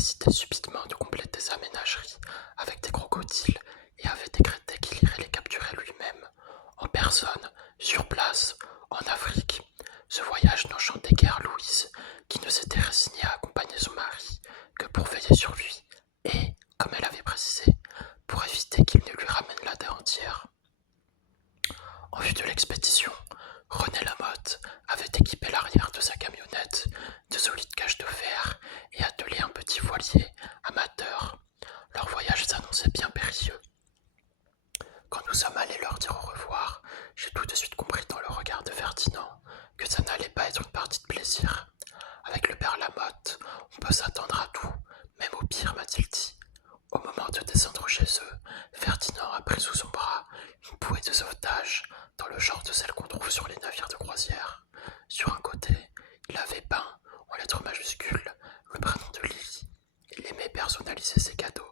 décidé subitement de compléter sa ménagerie avec des crocodiles et avait décrété qu'il irait les capturer lui-même, en personne, sur place, en Afrique. Ce voyage n'enchantait guère Louise, qui ne s'était résignée à accompagner son mari que pour veiller sur lui et, comme elle avait précisé, pour éviter qu'il ne lui ramène la terre entière. En vue de l'expédition, René Lamotte avait équipé l'arrière de sa camionnette de solides cages de fer et attelé un petit voilier amateur. Leur voyage s'annonçait bien périlleux. Quand nous sommes allés leur dire au revoir, j'ai tout de suite compris dans le regard de Ferdinand que ça n'allait pas être une partie de plaisir. Avec le père Lamotte, on peut s'attendre à tout, même au pire, m'a-t-il dit. Au moment de descendre chez eux, Ferdinand a pris sous son bras une bouée de sauvetage, dans le genre de celle qu'on trouve sur les navires de croisière. Sur un côté, il avait peint, en lettres majuscules, le prénom de Lily. Il aimait personnaliser ses cadeaux.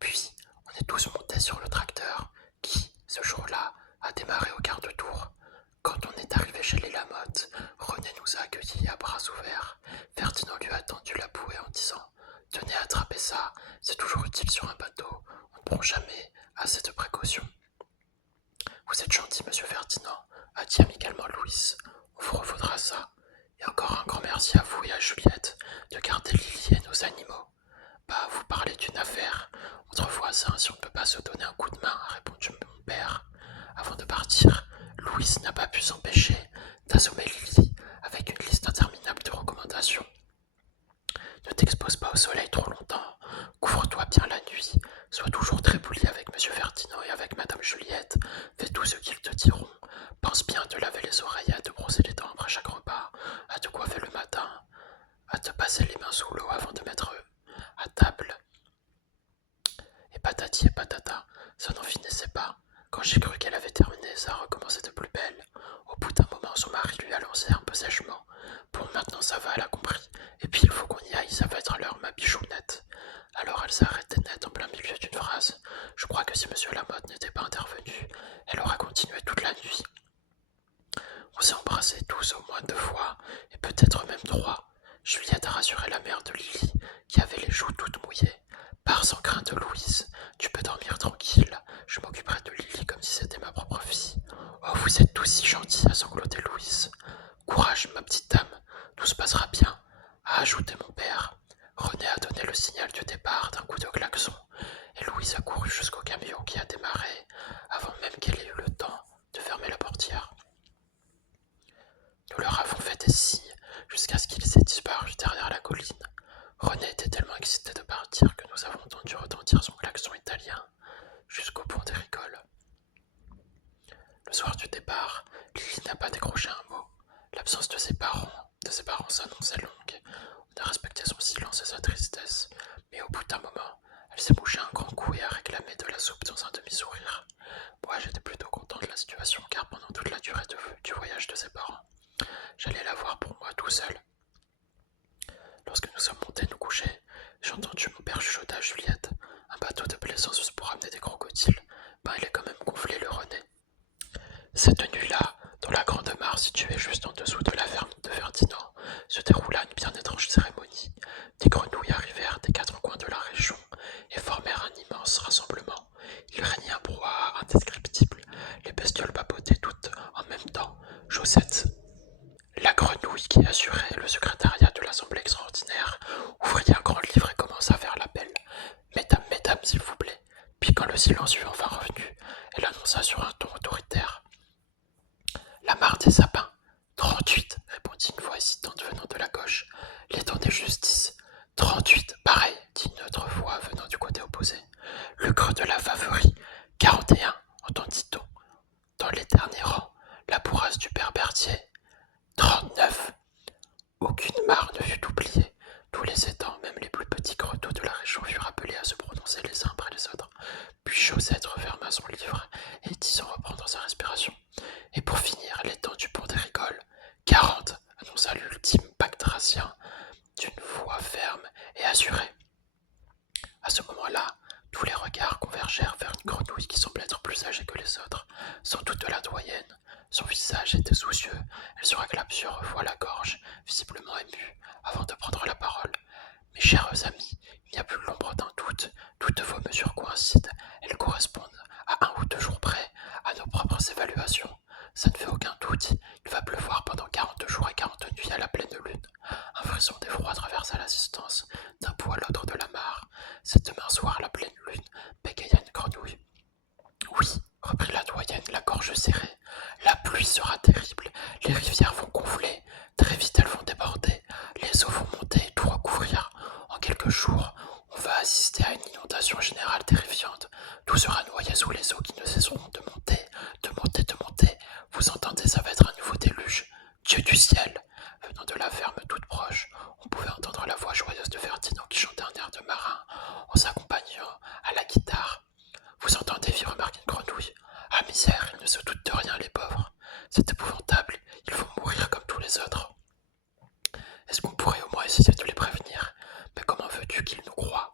Puis, on est tous montés sur le tracteur, qui, ce jour-là, a démarré au quart de tour. Quand on est arrivé chez les Lamotte, René nous a accueillis à bras ouverts. Ferdinand lui a tendu la bouée en disant « Tenez, attrapez ça, c'est toujours utile sur un bateau, on ne prend jamais assez de précautions. » Vous êtes gentil, monsieur Ferdinand, a dit amicalement Louise. On vous revaudra ça. Et encore un grand merci à vous et à Juliette de garder Lily et nos animaux. Bah, vous parlez d'une affaire. Entre voisins, si on ne peut pas se donner un coup de main, a répondu mon père. Avant de partir, Louise n'a pas pu s'empêcher d'assommer Lily avec une liste interminable de recommandations. Ne t'expose pas au soleil trop longtemps, couvre-toi bien la nuit, sois toujours très poli avec monsieur Ferdinand et avec madame Juliette, fais tout ce qu'ils te diront, pense bien à te laver les oreilles et à te brosser les dents après chaque repas, à te coiffer le matin, à te passer les mains sous l'eau avant de mettre à table. Et patati et patata, ça n'en finissait pas. Quand j'ai cru qu'elle avait terminé, ça a recommencé de plus belle. Au bout d'un moment, son mari lui a lancé un peu sèchement. Bon, maintenant ça va, elle a compris. Et puis il faut qu'on y aille, ça va être l'heure, ma bichounette. Alors elle s'est arrêtée net en plein milieu d'une phrase. Je crois que si monsieur Lamotte n'était pas intervenu, elle aurait continué toute la nuit. On s'est embrassés tous au moins 2 fois, et peut-être même 3. Juliette a rassuré la mère de Lily, qui avait les joues toutes mouillées. Pars sans crainte, Louise, tu peux dormir tranquille, je m'occuperai de Lily comme si c'était ma propre fille. Oh, vous êtes tous si gentils, a sangloté Louise. Courage, ma petite dame, tout se passera bien, a ajouté mon père. René a donné le signal du départ d'un coup de klaxon, et Louise a couru jusqu'au camion qui a démarré, avant même qu'elle ait eu le temps de fermer la portière. Nous leur avons fait des signes jusqu'à ce qu'ils aient disparu derrière la colline. René était tellement excité de partir que nous avons entendu retentir son klaxon italien jusqu'au pont des Rigoles. Le soir du départ, Lily n'a pas décroché un mot. L'absence de ses parents s'annonçait longue. On a respecté son silence et sa tristesse, mais au bout d'un moment, elle s'est mouchée un grand coup et a réclamé de la soupe dans un demi-sourire. Moi, j'étais plutôt content de la situation car pendant toute la durée du voyage de ses parents, j'allais la voir pour moi tout seul. Lorsque nous sommes montés nous coucher, j'ai entendu mon père chuchoter à Juliette. Un bateau de plaisance pour amener des crocodiles. Ben, il est quand même gonflé, le René. Cette nuit-là, dans la grande mare située juste en dessous de la ferme de Ferdinand, se déroula une bien étrange cérémonie. Des grenouilles arrivèrent des 4 coins de la région et formèrent un immense rassemblement. Il régnait un brouhaha indescriptible. Les bestioles papotaient toutes en même temps. Josette, la grenouille qui assurait le secrétariat de l'Assemblée extraordinaire, ouvrit un grand livre et commença à faire l'appel. Mesdames, mesdames, s'il vous plaît. Puis quand le silence fut enfin revenu, elle annonça sur un ton autoritaire. La mare des sapins. 38, répondit une voix hésitante venant de la gauche. L'étang des justices. 38, pareil, dit une autre voix venant du côté opposé. Le creux de la Faverie. 41, entendit-on. Dans les derniers rangs, la bourrasse du père Berthier. 39. Aucune mare ne fut oubliée. Tous les étangs, même les plus petits creux d'eau de la région, furent appelés à se prononcer les uns après les autres. Puis Josette referma son livre et dit sans reprendre sa respiration. Et pour finir, l'étang du pont des Rigoles. 40, annonça l'ultime Bagdratien d'une voix ferme et assurée. À ce moment-là, tous les regards convergèrent vers une grenouille qui semblait être plus âgée que les autres, sans doute la doyenne. Son visage était soucieux, elle se racla plusieurs fois la gorge, visiblement émue, avant de prendre la parole. Mes chers amis, nuit à la pleine lune. Un frisson d'effroi traversa l'assistance, d'un bout à l'autre de la mare. Cette demain soir, à la pleine lune, bégaya une grenouille. Oui, reprit la doyenne, la gorge serrée. La pluie sera terrible, les rivières vont gonfler, très vite elles vont déborder, les eaux vont monter et tout recouvrir. En quelques jours, on va assister à une inondation générale terrifiante. Tout sera noyé sous les eaux qui ne cesseront de monter, de monter, de monter. Vous entendez, ça va être un nouveau déluge. Dieu du ciel! Venant de la ferme toute proche, on pouvait entendre la voix joyeuse de Ferdinand qui chantait un air de marin en s'accompagnant à la guitare. Vous entendez, fit remarquer une grenouille. Ah misère, ils ne se doutent de rien, les pauvres. C'est épouvantable, ils vont mourir comme tous les autres. Est-ce qu'on pourrait au moins essayer de les prévenir? Mais comment veux-tu qu'ils nous croient?